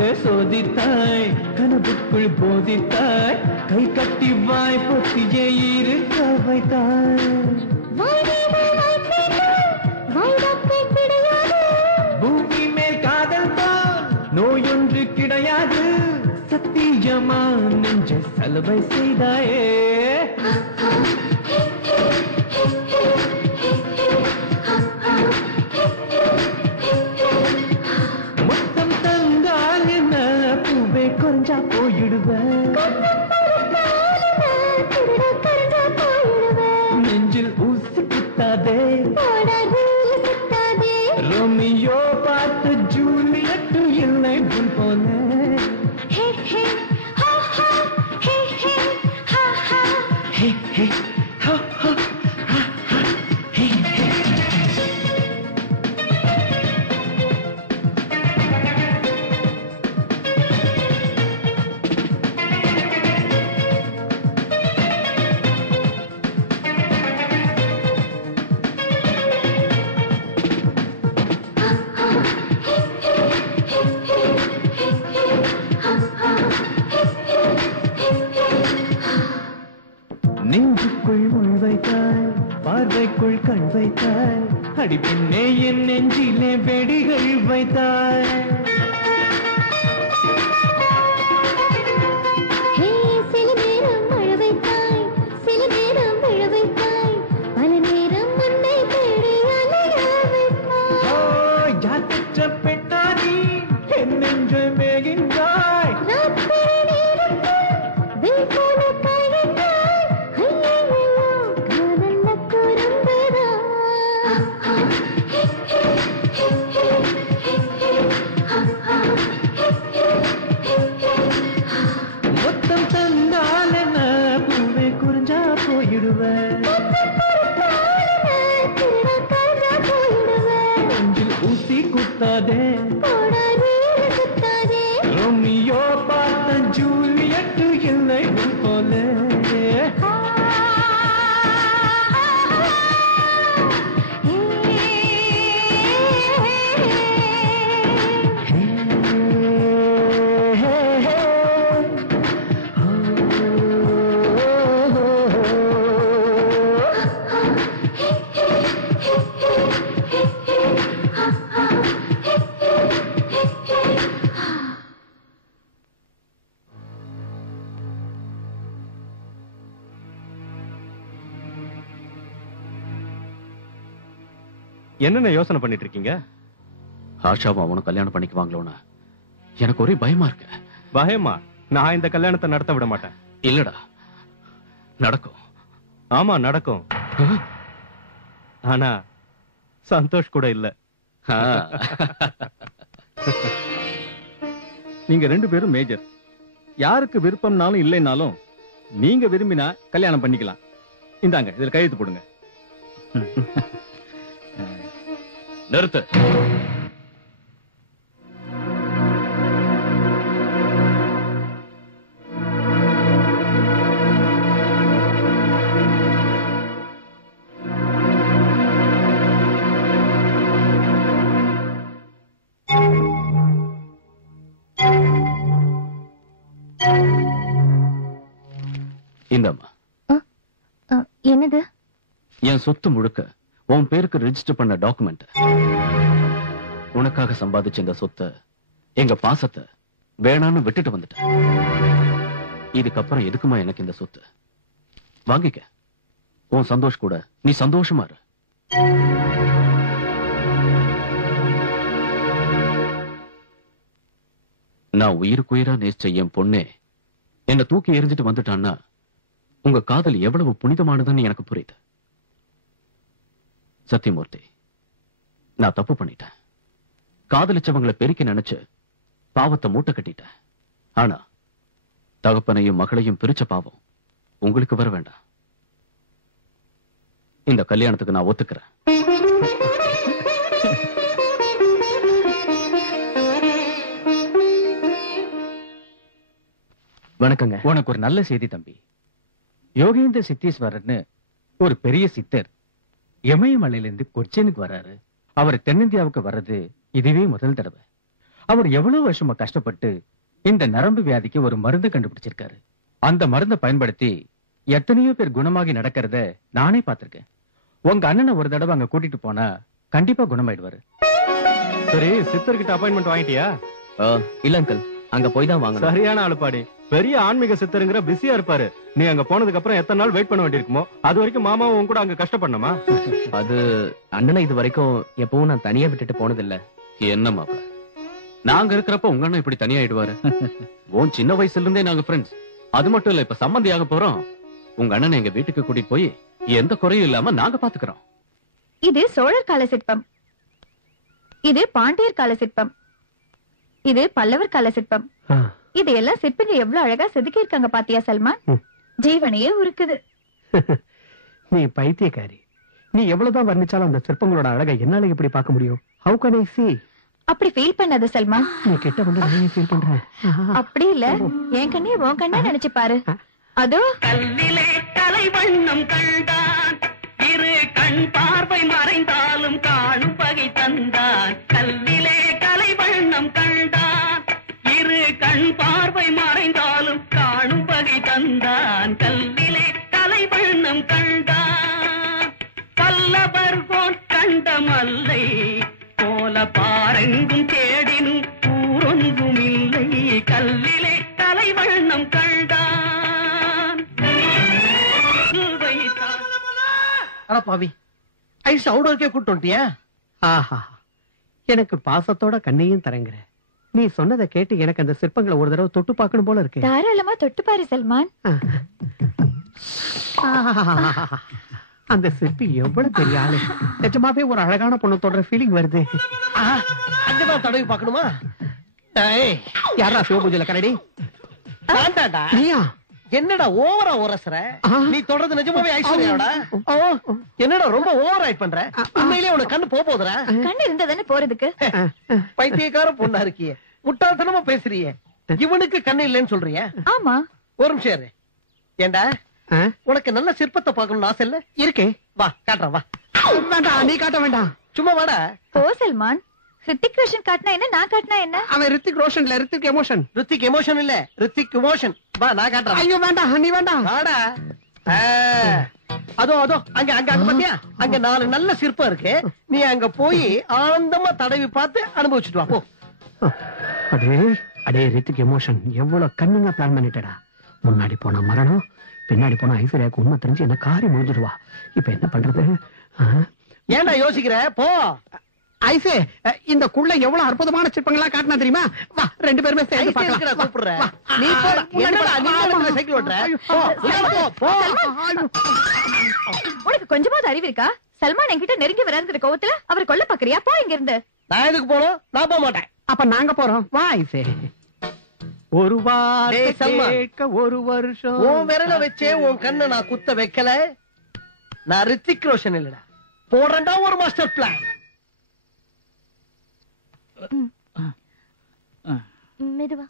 உள்ளே சோதித்தாய் கனவுக்குள் போதித்தாய் கை கட்டி வாய் பொத்தியே இருக்க வைத்தாய் பூமி மேல் காதல் தான் நோயொன்று கிடையாது சத்தியமா நெஞ்ச சலவை செய்தாயே மொத்தம் தந்தால் என்ன பூவே கொஞ்சா போயிடுவேன் நெஞ்சில் ஊசி குத்தாதே ரோமியோ பார்த்து ஜூலியட்டு இல்லை புல் போல நெஞ்சுக்குள் உள் வைத்தாய் பார்வைக்குள் கண் வைத்தாய் அடிப்பின்னே என் நெஞ்சிலே வெடிகள் வைத்தாய் பெண்ணாரி என் நெஞ்சை மேகின்றாய் மொத்தம் தந்தால் என்ன பூவே குறிஞ்சா போயிடுவேன் நெஞ்சில் ஊசி குத்தாதே ரோமியோ பார்த்த ஜூலியட்டு இல்லை உன் போல என்னென்ன யோசனை பண்ணிட்டு இருக்கீங்க? ஆஷாவும் அவனும் கல்யாணம் பண்ணிக்குவாங்களோன்னு எனக்கு ஒரே பயமா இருக்கு. பயமா? நான் இந்த கல்யாணத்தை நடத்த விட மாட்டேன். இல்லடா, நடக்கும். ஆமா நடக்கும். ஆனா சந்தோஷ் கூட இல்ல. நீங்க 2 பேரும் மேஜர். யாருக்கு விருப்பம்னாலும் இல்லைனாலும் நீங்க விரும்பினா கல்யாணம் பண்ணிக்கலாம். இந்தாங்க, இதுல கையெழுத்து போடுங்க. நிறுத்து. இந்தம்மா. என்னது? என் சொத்து முழுக்க உன் பேருக்கு ரெஜிஸ்டர் பண்ண டாக்குமெண்ட். உனக்காக சம்பாதிச்ச இந்த சொத்தை, எங்க பாசத்தை வேணான்னு விட்டுட்டு வந்துட்டேன். இதுக்கப்புறம் எதுக்குமா எனக்கு இந்த சொத்து? வாங்கிக்க. உன் சந்தோஷ் கூட நீ சந்தோஷமா இரு. நான் உயிருக்குயிரா நேசிச்ச என் பொண்ணே என்ன தூக்கி எறிஞ்சிட்டு வந்துட்டான்னா உங்க காதல் எவ்வளவு புனிதமானதுன்னு எனக்கு புரியுது. சத்தியமூர்த்தி, நான் தப்பு பண்ணிட்டேன். காதலிச்சவங்களை பெருக்கி நினைச்சு பாவத்தை மூட்டை கட்டிட்டேன். ஆனா தகப்பனையும் மகளையும் பிரிச்ச பாவம் உங்களுக்கு வர வேண்டாம். இந்த கல்யாணத்துக்கு நான் ஒத்துக்கிறேன். வணக்கங்க. உனக்கு ஒரு நல்ல செய்தி தம்பி. யோகேந்திர சித்தீஸ்வரர்னு ஒரு பெரிய சித்தர் இமயமலையிலிருந்து கொச்சினுக்கு வர்றாரு. அவர் தென்னிந்தியாவுக்கு வர்றது இதுவே முதல் தடவை. அவர் எவ்வளவு வருஷமா கஷ்டப்பட்டு இந்த நரம்பு வியாதிக்கு ஒரு மருந்து கண்டுபிடிச்சிருக்காரு. அந்த மருந்தை பயன்படுத்தி எத்தனையோ பேர் குணமாகி நடக்கிறத நானே பார்த்திருக்கேன். உங்க அண்ணனை ஒரு தடவை அங்க கூட்டிட்டு போனா கண்டிப்பா குணமாயிடுவாரு. சரி, சித்தர்கிட்ட அப்பாயின்மெண்ட் வாங்கிட்டியா? இல்ல அங்கிள், அங்க போய் தான் வாங்க. சரியான ஆளுப்பாடி. பெரிய ஆன்மீக சித்தருங்கிற பிஸியா இருப்பாரு. நீ அங்க போனதுக்கு அப்புறம் எத்தனை நாள் வெயிட் பண்ண வேண்டியிருக்குமோ? அது வரைக்கும் மாமாவும் உன் கூட அங்க கஷ்டப்படணுமா? அது அண்ணனை இது வரைக்கும் எப்பவும் நான் தனியா விட்டுட்டு போனதில்ல. என்ன மாப்பிள, நாங்க இருக்கிறப்ப உங்க அண்ணன் இப்படி தனியாயிடுவாரு? உன் சின்ன வயசுல இருந்தே நாங்க ஃப்ரெண்ட்ஸ். அது மட்டும் இல்ல, இப்ப சம்பந்தியாக போறோம். உங்க அண்ணனை எங்க வீட்டுக்கு கூட்டிட்டு போய் எந்த குறையும் இல்லாம நாங்க பாத்துக்கிறோம். இது சோழர் கால சிற்பம், இது பாண்டியர் கால சிற்பம், இது பல்லவர் கால சிற்பம். இதையெல்லாம் சிற்பிங்க எவ்வளவு அழகா செதுக்கி இருக்காங்க பாத்தியா சல்மான்? ஜீவனையே உருக்குது. நீ பைத்தியக்காரி. நீ எவ்வளவுதான் வர்ணிச்சாலும் அந்த சிற்பங்களோட அழகை என்னால எப்படி பார்க்க முடியும்? How can I see? அப்படி ஃபீல் பண்ணாத சல்மான். நீ கிட்ட வந்து நான் ஃபீல் பண்றேன். அப்படி இல்ல, என் கண்ணே உன் கண்ணா நினைச்சு பாரு. அதோ கல்லிலே கலை வண்ணம் கண்டான், இரு கண் பார்வை மறைந்தாலும் காணும் பகை தந்தான். கல்லிலே கலை வண்ணம் கண்டான், இரு கண் பார்வை மறைந்தாலும் காணும் பகை தந்தான். கல்லிலே கலை வண்ணம் கண்டான், பல்லவர்கோன் கண்ட மல்லை போல பாரெங்கும் தேடினும் ஊரொன்றும் இல்லை. கல்லிலே கலை வண்ணம் கண்டான். பாவி, ஐஸ் அவுடோருக்கே கூட்டு வந்துட்டியா? ஆஹா, எனக்கு பாசத்தோட கண்ணையும் தரங்குற. நீ சொன்னதை கேட்டு எனக்கு அந்த சிற்பங்களை ஒரு தடவை தொட்டு பார்க்கணும் போல இருக்கு. தாராளமா தொட்டு பாரு சல்மான். அந்த சிற்பி எவ்வளவு பெரிய ஆளு. நிஜமாவே ஒரு அழகான பொண்ணு தொடர ஃபீலிங் வருது. அங்கதான் தடவி பார்க்கணுமா? யாரா சிவபூஜையில கரடி? வேண்டாடா. நீயா? என்னடா ஓவரா உரசுற? நீ தொடர்ந்து நிஜமாவே ஐஸ்வர்யாடா? என்னடா ரொம்ப ஓவர் ஆயிட் பண்ற? உண்மையிலே உனக்கு கண்ணு போகுதுடா. கண்ணு இருந்ததானே போறதுக்கு. பைத்தியக்கார பொண்ணா இருக்கியே, முட்டாள்தனமா பேசுறியே. இவனுக்கு கண்ணு இல்லைன்னு சொல்றிய? ஆமா. ஒரு நிமிஷம் இரு. ஏண்டா, உனக்கு நல்ல சிற்பத்தை பார்க்கணும்னு ஆசை இல்ல? இருக்கே, வா காட்டுறேன். வா. வேண்டாம், நீ காட்ட வேண்டாம். சும்மா வாடா. போ சல்மான். ரித்திக் ரோஷன் காட்டினா என்ன, நான் காட்டினா என்ன? அவன் ரித்திக் ரோஷன் இல்ல, ரித்திக் எமோஷன். ரித்திக் எமோஷன் இல்ல, ரித்திக் இமோஷன். வா நான் காட்டுறேன். ஐயோ வேண்டாம், நீ வேண்டாம். வாடா. அதோ அதோ அங்க அங்க அங்க பாத்தியா? அங்க 4 நல்ல சிற்பம் இருக்கு. நீ அங்க போய் ஆனந்தமா தடவி பார்த்து அனுபவிச்சுட்டு வா. போ. அடே அடே, ரித்திக் எமோஷன் எவ்வளவு கண்ணுங்க பிளான் பண்ணிட்டடா. முன்னாடி போனா மரணம், பின்னாடி போனா ஐஸ்வர்யாக்கு உண்மை தெரிஞ்சு என்ன காரி முடிஞ்சிடுவா. இப்ப என்ன பண்றது? ஏன்டா யோசிக்கிற? போ. ஐசே, இந்த குள்ள எவ்வளவு அற்புதமான சிற்பங்களா காட்டினா தெரியுமா? வா, 2 பேருமே சேர்ந்து பார்க்கலாம். கூப்பிடுற நீ போடா. என்னடா நீ சைக்கிள் ஓட்டுற? போ போ போ. உனக்கு கொஞ்சமாவது அறிவு இருக்கா? சல்மான் என்கிட்ட நெருங்கி வராதுங்கிற கோவத்துல அவர் கொல்ல பாக்குறியா? போ இங்க இருந்து. நான் எதுக்கு போகணும்? நான் போக மாட்டேன். அப்ப நாங்க போறோம். வா ஐசே. ஒரு வாரம் கேட்க ஒரு வருஷம். உன் விரல வச்சே உன் கண்ணை நான் குத்த வைக்கல. நான் ரித்திக் ரோஷன் இல்லடா. போறேன்டா ஒரு மாஸ்டர் பிளான். மெதுவா.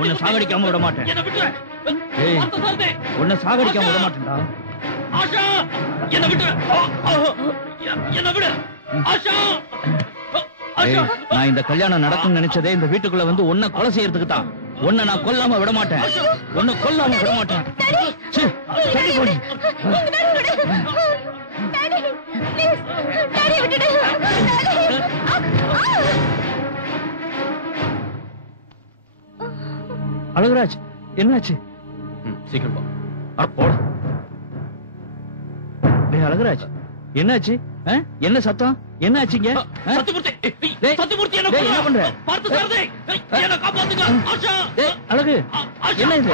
உன்னை சாகடிக்காம விட மாட்டேன். உன்னை சாகடிக்காம விட மாட்டேன்டா. ஆஷா, என்ன விட்டு, என்ன விடு ஆஷா. நான் இந்த கல்யாணம் நடக்கும் நினைச்சதே இந்த வீட்டுக்குள்ள வந்து உன்னை கொலை செய்யறதுக்கு தான். உன்னை நான் கொல்லாம விட மாட்டேன். உன்னை கொல்லாம விட மாட்டேன். சரி போடி. அழகுராஜ், என்னாச்சு? சீக்கிரம் போ. போட. அழகுராஜ், என்னாச்சு? என்ன சத்தம்? என்ன ஆச்சுங்க? சத்தியமூர்த்தி என்ன பண்ற? பார்த்து சாரதே, என்ன காப்பாத்துங்க ஆஷா. அழகு, என்ன இது?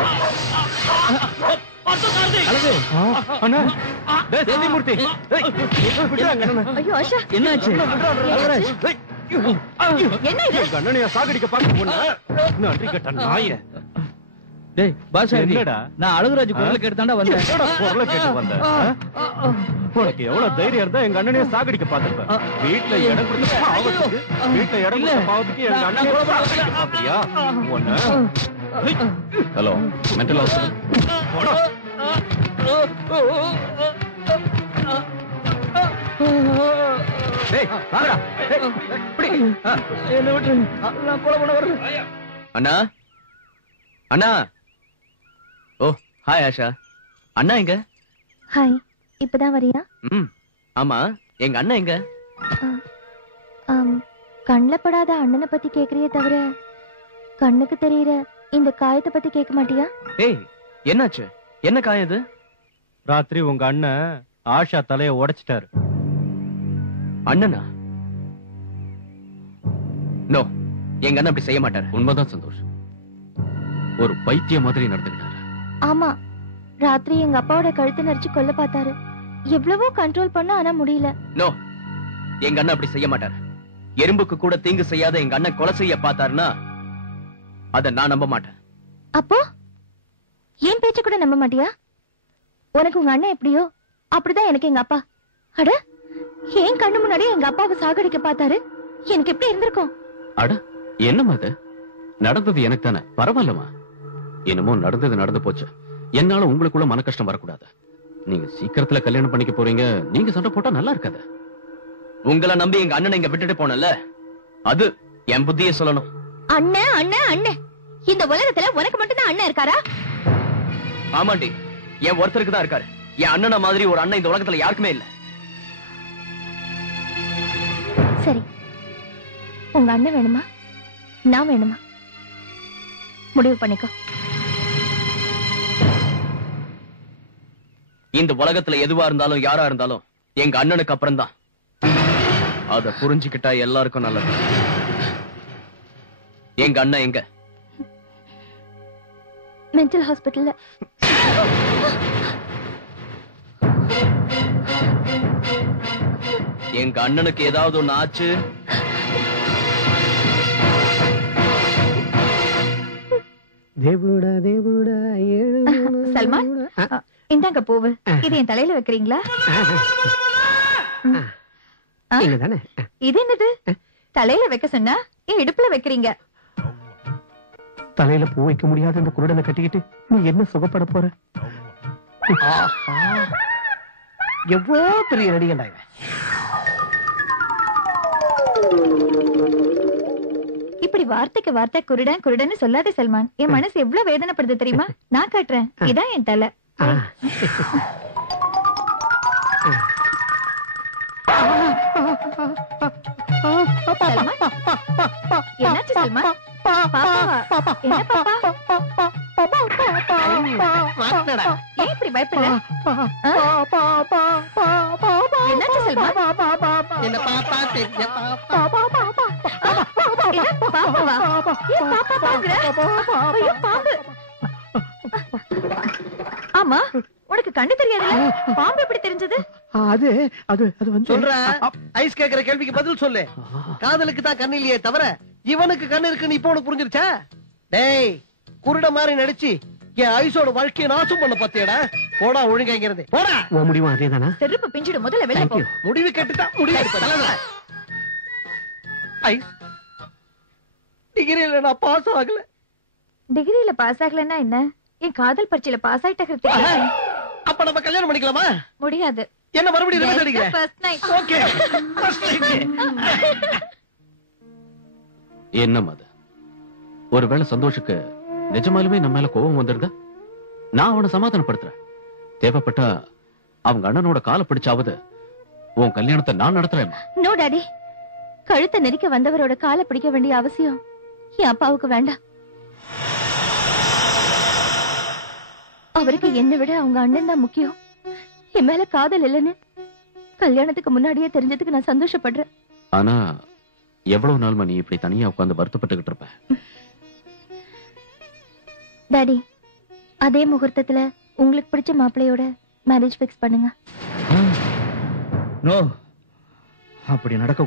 பார்த்து சாரதே. அழகு, அண்ணா, டேய் சத்தியமூர்த்தி. ஐயோ ஆஷா, என்னாச்சு? அழகுராஜ், என்ன இது? கண்ணனைய சாகடிக்க பார்க்க போன நன்றி கட்ட நாய. டேய் பாஷா என்னடா? நான் அழகுராஜ் குரல் கேட்டுதான்டா வந்தேன். என்னடா குரலை கேட்டு வந்த? உனக்கு எவ்வளவு தைரியம் இருந்தா எங்க அண்ணனையே சாகடிக்க பாத்துருப்ப. வீட்டுல இடம் கொடுத்த பாவத்துக்கு எங்க அண்ணனை சாகடிக்க பாத்தியா? Hello, mental hospital. என்ன விட்டு நான் கொலை பண்ண வரல. அண்ணா அண்ணா. ஓ ஹாய் ஆஷா. அண்ணா எங்க? ஹாய், இப்பதான் வரியா? ஆமா, எங்க அண்ணா எங்க? கண்ணுல படாத அண்ணனை பத்தி கேக்குறியே தவிர கண்ணுக்கு தெரியற இந்த காயத்தை பத்தி கேட்க மாட்டியா? ஏய், என்னாச்சு? என்ன காயம் இது? ராத்திரி உங்க அண்ணன் ஆஷா தலைய உடைச்சிட்டாரு. அண்ணனா? நோ, எங்க அண்ணன் அப்படி செய்ய மாட்டாரு. உண்மைதான் சந்தோஷ். ஒரு பைத்திய மாதிரி நடந்துக்கிட்டாரு. ஆமா, ராத்திரி எங்க அப்பாவோட கழுத்தை நெரிச்சு கொல்ல பார்த்தாரு. எவ்வளவோ கண்ட்ரோல் பண்ண, ஆனா முடியல. நோ, எங்க அண்ணன் அப்படி செய்ய மாட்டாரு. எறும்புக்கு கூட தீங்கு செய்யாத எங்க அண்ணன் கொலை செய்ய பார்த்தாருன்னா அத நான் நம்ப மாட்டேன். அப்போ ஏன் பேச்ச கூட நம்ப மாட்டியா? உனக்கு உங்க அண்ணன் எப்படியோ அப்படிதான் எனக்கு எங்க அப்பா. அட, ஏன் கண்ணு முன்னாடியே எங்க அப்பாவை சாகடிக்க பார்த்தாரு. எனக்கு எப்படி இருந்திருக்கும்? அட, என்னம்மா அது? நடந்தது எனக்கு தானே, பரவாயில்லமா. என்னமோ நடந்தது நடந்து போச்சு. என்னால உங்களுக்குள்ள மன கஷ்டம் வரக்கூடாது. நீங்க சீக்கிரத்துல கல்யாணம் பண்ணிக்க போறீங்க. நீங்க சண்டை போட்டா நல்லா இருக்காது. உங்களை நம்பி எங்க அண்ணனை இங்க விட்டுட்டு போனல, அது என் புத்திய சொல்லணும். அண்ணன் அண்ணன் அண்ணன், இந்த உலகத்துல உனக்கு மட்டும் தான் அண்ணன் இருக்காரா? ஆமாண்டி, என் ஒருத்தருக்கு தான் இருக்காரு. என் அண்ணன மாதிரி ஒரு அண்ணன் இந்த உலகத்துல யாருக்குமே இல்ல. சரி, உங்க அண்ணன் வேணுமா நான் வேணுமா? முடிவு பண்ணிக்கோ. இந்த உலகத்துல எதுவா இருந்தாலும் யாரா இருந்தாலும் எங்க அண்ணனுக்கு அப்புறம் தான். அத புரிஞ்சுக்கிட்டா எல்லாருக்கும் நல்லது. எங்க அண்ணன் எங்க? மென்டல் ஹாஸ்பிட்டல்ல. எங்க அண்ணனுக்கு ஏதாவது ஒண்ணு ஆச்சு, தேவுடா தேவுடா சல்மான், இந்தாங்க பூவு. இது என் தலையில வைக்கிறீங்களா? தானே. இது என்னது? தலையில வைக்க சொன்னா என் இடுப்புல வைக்கிறீங்க. தலையில பூ வைக்க முடியாத இந்த குருடனை கட்டிக்கிட்டு நீ என்ன சுகப்பட போற? எவ்வளவு பெரிய நடிகண்டா இவன். இப்படி வார்த்தைக்கு வார்த்தை குருடன் குருடன்னு சொல்லாதே சல்மான். என் மனசு எவ்வளவு வேதனைப்படுது தெரியுமா? நான் காட்டுறேன். இதான் என் தலை. சல்மான், என்னாச்சு சல்மான்? பாப்பாவா? என்ன பாப்பா? ஏன் இப்படி பயப்படல? என்னாச்சு சல்மான்? என்ன பாப்பா தெரிஞ்ச என்ன பாப்பாவா? ஏன் பாப்பா பாக்குற? ஐயோ, பாம்பு. ஆமா, உனக்கு கண்ணு தெரியாதுல்ல? பாம்பு எப்படி தெரிஞ்சது? அது அது அது வந்து சொல்ற ஐஸ் கேக்குற கேள்விக்கு பதில் சொல்லு. காதலுக்கு தான் கண்ணு இல்லையே தவிர இவனுக்கு கண்ணு இருக்குன்னு இப்போ உனக்கு புரிஞ்சிருச்சா? டேய், குருட மாதிரி நடிச்சு என் ஐஸோட வாழ்க்கையை நாசம் பண்ண பாத்தியடா. போடா, ஒழுங்கா இங்கிறது போடா. உன் முடிவும் அதேதானா? செருப்பு பிஞ்சிடு. முதல்ல வெளில போ. முடிவு கேட்டுதான் முடிவு எடுப்பேன். ஐஸ், டிகிரியில நான் பாஸ் ஆகல. டிகிரியில பாஸ் ஆகலன்னா என்ன? என் காதல் பரீட்சையில பாஸ் ஆயிட்ட. அப்ப நம்ம கல்யாணம் பண்ணிக்கலாமா? முடியாது. என்ன மறுபடியும் ரிவெஞ்ச் அடிக்கிற? First night. Okay, first night. என்னம்மா அது? ஒருவேளை சந்தோஷுக்கு நிஜமாலுமே நம்ம மேல கோபம் வந்துருந்தா நான் அவனை சமாதானப்படுத்துறேன். தேவைப்பட்டா அவங்க அண்ணனோட காலை பிடிச்சாவது உன் கல்யாணத்தை நான் நடத்துறேன். நோ டாடி, கழுத்தை நெரிக்க வந்தவரோட காலை பிடிக்க வேண்டிய அவசியம் என் அப்பாவுக்கு வேண்டாம். அவருக்கு என்னை விட அவங்க அண்ணன் தான் முக்கியம். என் மேல காதல் இல்லைன்னு கல்யாணத்துக்கு முன்னாடியே தெரிஞ்சதுக்கு நான் சந்தோஷப்படுறேன். ஆனா எவ்வளவு நாள் நீ இப்படி தனியா உட்கார்ந்து வருத்தப்பட்டுக்கிட்டு இருப்ப? டாடி, அதே முகூர்த்தத்துல உங்களுக்கு பிடிச்ச மாப்பிள்ளையோட மேரேஜ் பிக்ஸ் பண்ணுங்க. நோ, அப்படி நடக்க